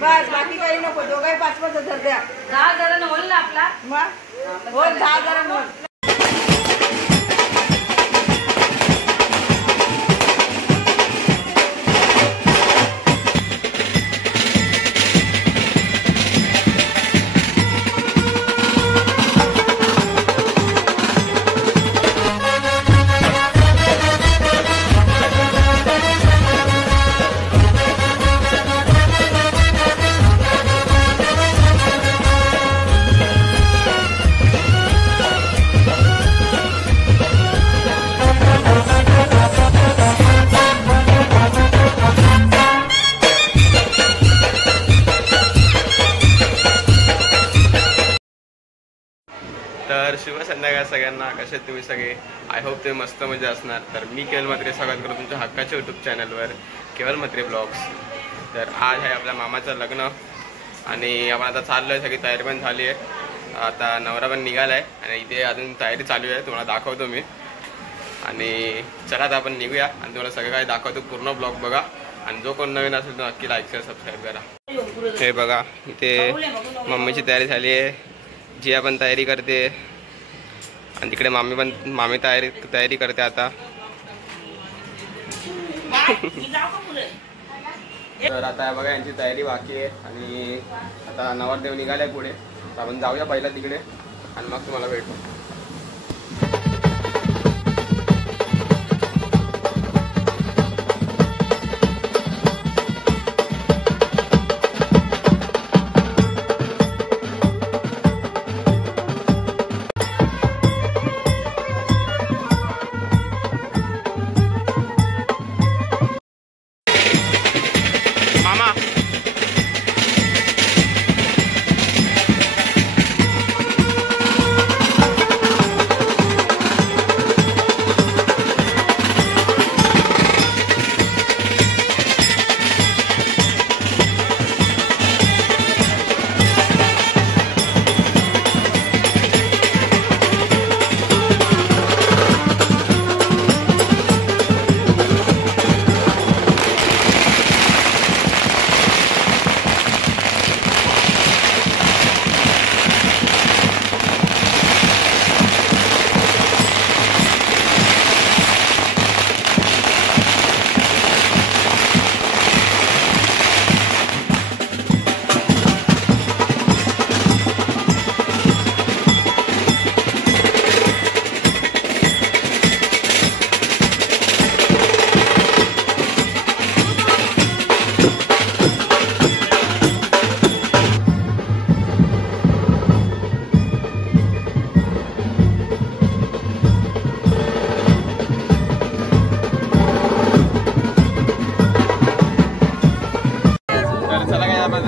बस बाकी काही नको दोघाही 5,000 द्या 10,000 होईल ना आपला मग हो 10,000 होईल तर शुभ संध्याकाळ सगळ्यांना. कसे तुम्ही सगळे? आय होप तुम्ही मस्त मजा असणार. तर मी केवल म्हात्रे स्वागत करतो तुमच्या हक्काच्या यूट्यूब चॅनलवर केवल म्हात्रे ब्लॉग्स. तर आज आहे आपल्या मामाचं लग्न आणि आपण आता चाललो आहे. सगळी तयारी पण झाली आहे. आता नवरा पण निघाला आहे आणि इथे अजून तयारी चालू आहे. तुम्हाला दाखवतो मी. आणि चला आता आपण निघूया आणि तुम्हाला सगळं काही दाखवतो. पूर्ण ब्लॉग बघा आणि जो कोण नवीन असेल तो नक्की लाईक शेअर सबस्क्राईब करा. हे बघा इथे मम्मीची तयारी झाली आहे. जिया पण तयारी करते आणि तिकडे मामी तयारी करते आता. तर आता बघा यांची तयारी बाकी आहे आणि आता नवरदेव निघालाय पुढे. आपण जाऊया पहिला तिकडे आणि मग तुम्हाला भेटू.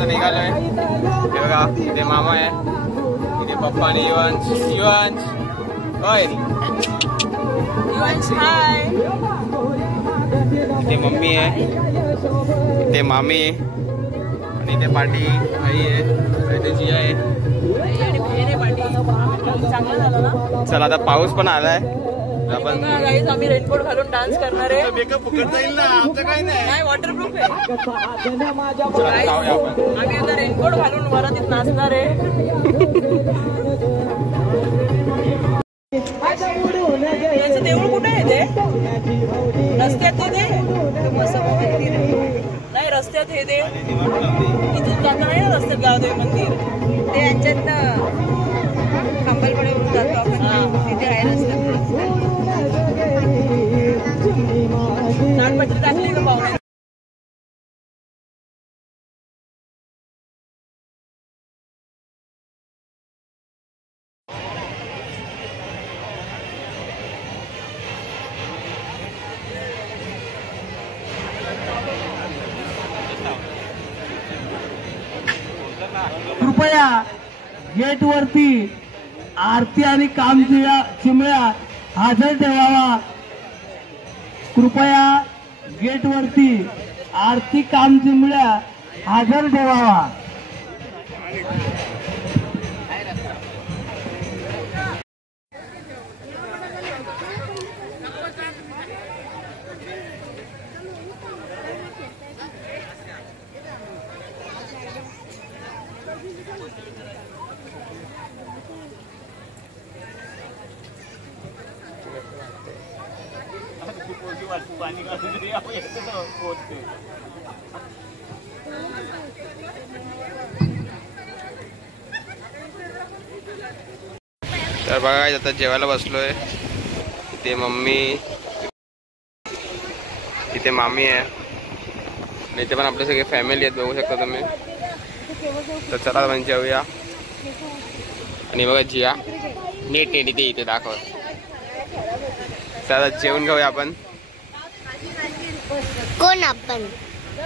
निघालोय. हे बघा इथे मामा आहे, इथे पप्पा आणि युवंश. होय हाय. इथे मम्मी आहे, इथे मामी आणि इथे पाटी आई आहे, इथे जिया आहे. चला आता पाऊस पण आलाय. आपण आम्ही रेनकोट घालून डान्स करणार आहे. मेकअप फुकट जाईल ना, आमचं काही नाही, वॉटरप्रूफ आहे. आम्ही आता रेनकोट घालून वरातीत नाचणार आहे. याचं देऊळ कुठे आहे? ते रस्त्यात ते नाही, रस्त्यात हे ते इथून जाता नाही ना, रस्त्यात गावदेवी मंदिर ते यांच्यात कंपलपणे जातो आपण. तिथे आहे रस्त्यात ताडपत्री टाकली का पाहुणे. कृपया गेट वरती आरती आणि काम चिमळ्या हजर ठेवावा. कृपया गेट वरती आरती काम चिमण्या हजर ठेवावा. तर बघा आता जेवायला बसलोय. इथे मम्मी, इथे मामी आहे आणि इथे पण आपले सगळे फॅमिली आहेत, बघू शकता तुम्ही. तर चला आपण जेवूया. आणि बघा जिया नीट नीट इथे इथे दाखव. चला जेवून घेऊया आपण. कोण आपण?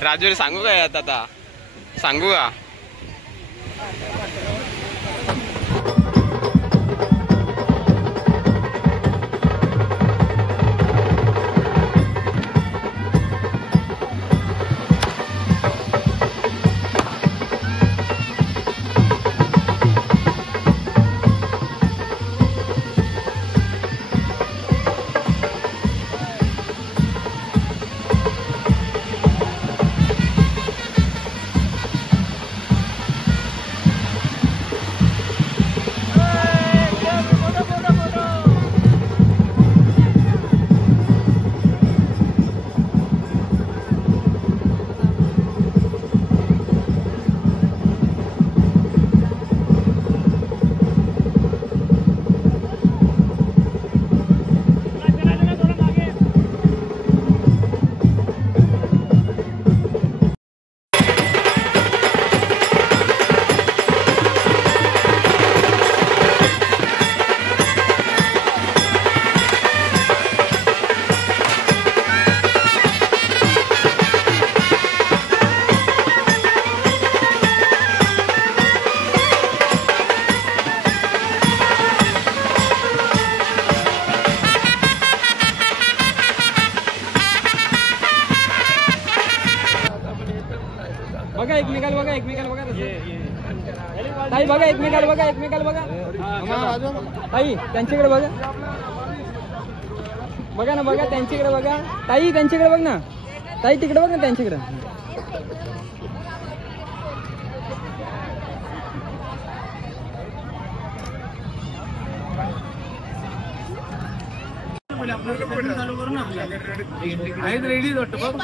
राजूला सांगू काय आता सांगू का? बघा एकमेकाला बघा, एकमेकाला बघा. ताई बघा एकमेकाला बघा, एकमेकाला बघा. ताई त्यांच्याकडे बघा, बघा ना, बघा त्यांच्याकडे बघा. ताई त्यांच्याकडे बघ ना, ताई तिकडे बघ ना त्यांच्याकडे. रेडी बघ.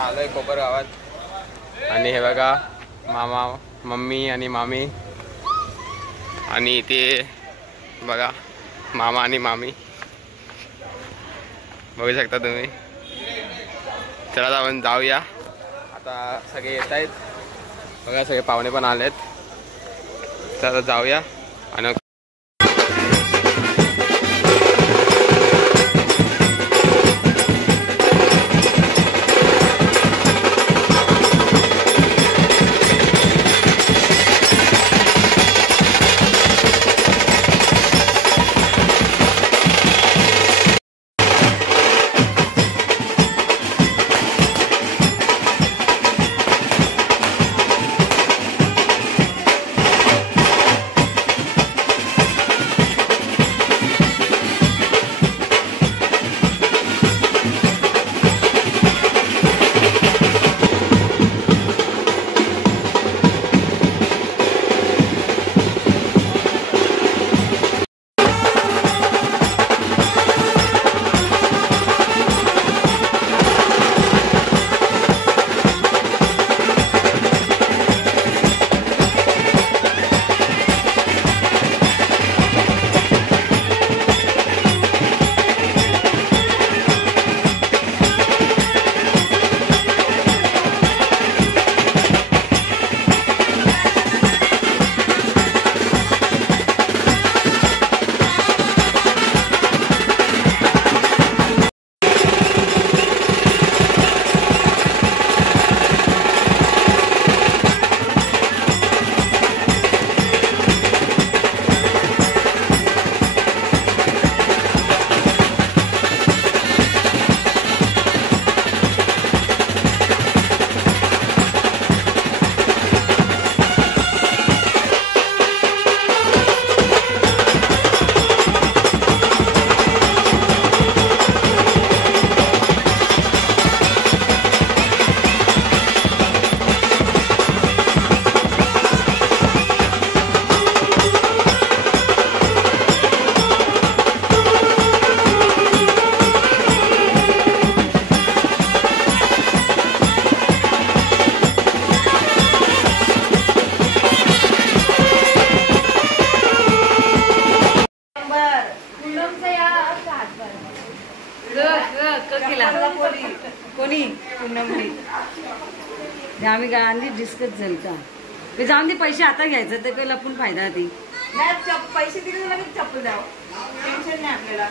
आलोय कोपर गावात. आणि हे बघा मामा, मम्मी आणि मामी. आणि इथे बघा मामा आणि मामी, बघू शकता तुम्ही. चला आपण जाऊया. आता सगळे येत आहेत बघा, सगळे पाहुणे पण आलेत. चला जाऊया. आणि कोणी आम्ही गांधी डिस्कस झाली का ते जाऊन दे पैसे आता घ्यायचं तर काही लपून फायदा ती पैसे दिले तर लगेच चप्पल द्यावं टेन्शन नाही आपल्याला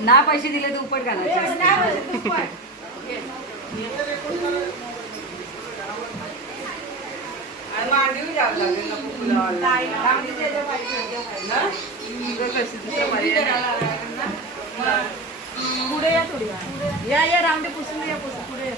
ना पैसे दिले तर उपट घालायचे पुढे या थोडी या रामदे पुसून या पुढे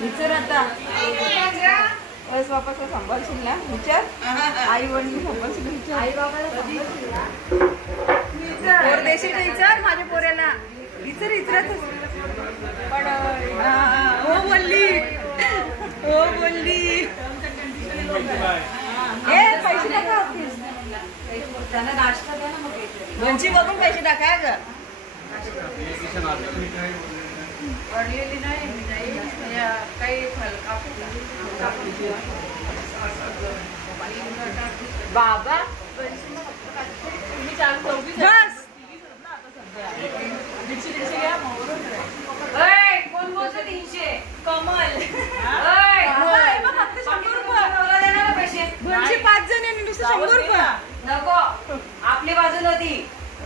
विचार आता वापस सांभाळशील ना विचार आई वडील सांभाळशील विचार आई बाबाला पोर देशील का विचार माझ्या पोऱ्याला विचार विचारच पण हो बोलली पैसे टाका त्यांना नाश्ता द्या ना मग लोणची बघून पैसे टाका ग पडलेली नाही काही बाबा तुम्ही 4-4 कोण बोलतो 300 कमल 5 जण नुसतं 100 रुपये नको आपली बाजू नव्हती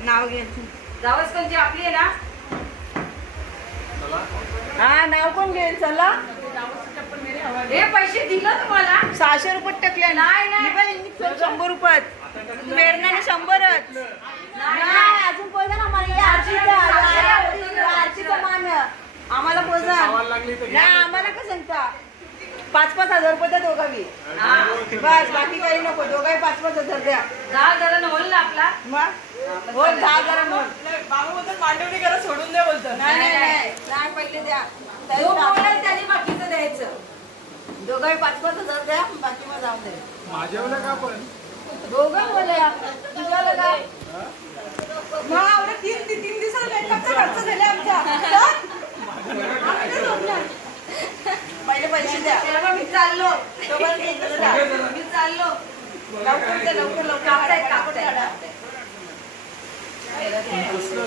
नाव घ्यायचं जावच कोणची आपली आहे ना हा नाव कोण घेईल चला हे पैसे दिलं तुम्हाला 600 रुपये टाकले नाही 100 रुपये प्रेरणाने 100च नाही अजून पोहोचा ना मला आरतीचा मान आम्हाला पोहोचा नाही आम्हाला का सांगता 5-5 हजार रुपये द्या दोघांनी बस बाकी काही नको दोघाही 5-5 हजार द्या 10 जणांना होईल ना आपला मग हो 10 जणांना बाबू बोलतो मांडवणी करा सोडून द्या बोलतो नाही पहिले द्या जो बोलेल त्याने बाकीचं द्यायचं दोघाही 5-5 हजार द्या बाकी मग जाऊन दे माझ्यावलं का पण दोघं बोलूया तुझ्याला काय मग आवडे 3 दिवसाला खर्च झाले आमच्या पहिले पैसे द्या मी चाललो मी चाललो लवकर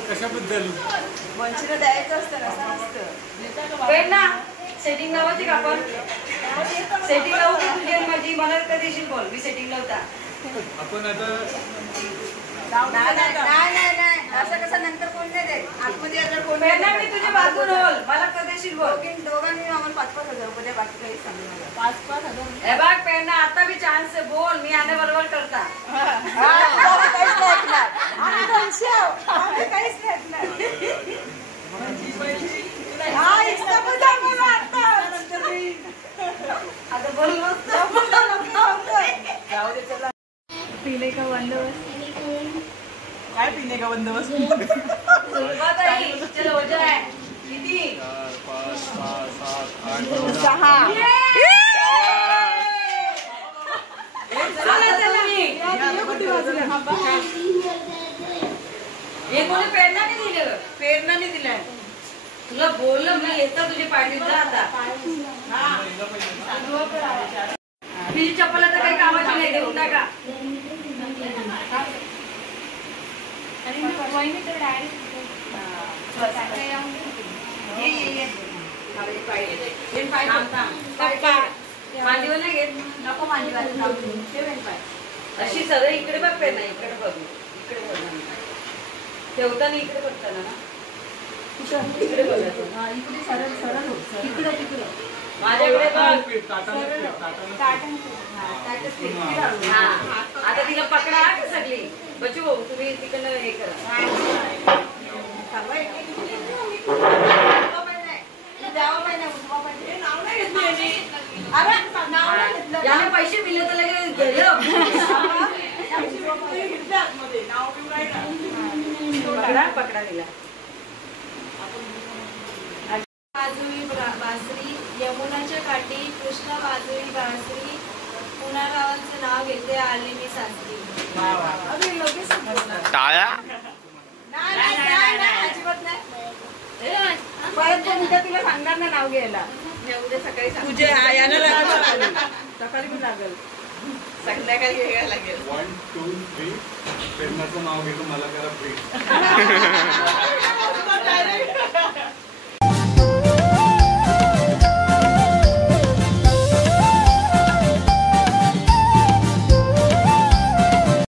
कशाबद्दल वंशीला द्यायचं असतं असं नसतं भेट ना सेटिंग लावायची का आपण सेटिंग लावू का तुझी आणि माझी मला कधी देशील बोल मी सेटिंग लावता आपण आता नाही असं कसं नंतर कोण नाही दे आतमध्ये यायला कोण भेट ना मी तुझ्या बाजून बोल मला कधी देशील बोल दोघांनी आम्हाला 5-5 हजार रुपये बाकी काही सांगू 5-5 हजार हे बघ पेरणा आता भी चान्स आहे बोल मी आने बरोबर करता आता बोल पिले का बंदोबस्त काय पिणे का बंदोबस्त चलो हो जाए किती 6 हे कोणी प्रेरणाने दिलं प्रेरणाने दिलाय तुला बोललं मी येतं तुझी पार्टी जा आता तुझी चप्पल आता काही कामाची नाही देऊ नका मांडीवर नाही घेत नको मांडीवर अशी सगळं इकडे बघ पेरणा इकडे बघ इकडे बघ ठेवताना इकडे बघताना ना इकडे बघायचं इकडे सरळ इकडे तिकडे माझ्याकडे बघ आता तिला पकडा का सगळी बचू भाऊ तुम्ही तिकडनं हे करा याने पैसे दिले तर लगेच गेलं. पकडा दिला. बाजूई बासरी यमुनाच्या काठी कृष्ण बाजूई बासरी पुन्हा गावाचं नाव घेते आले मी सासरी. टाळ्या अजिबात नाही. परत तो उद्या तुला सांगणार ना नाव घ्यायला. उद्या सकाळी तुझे यानं लागलं सकाळी पण लागेल. संध्याकाळी घ्यायला लागेल. 1 2 3 प्रेरणाचं नाव घेतो मला करा फ्री.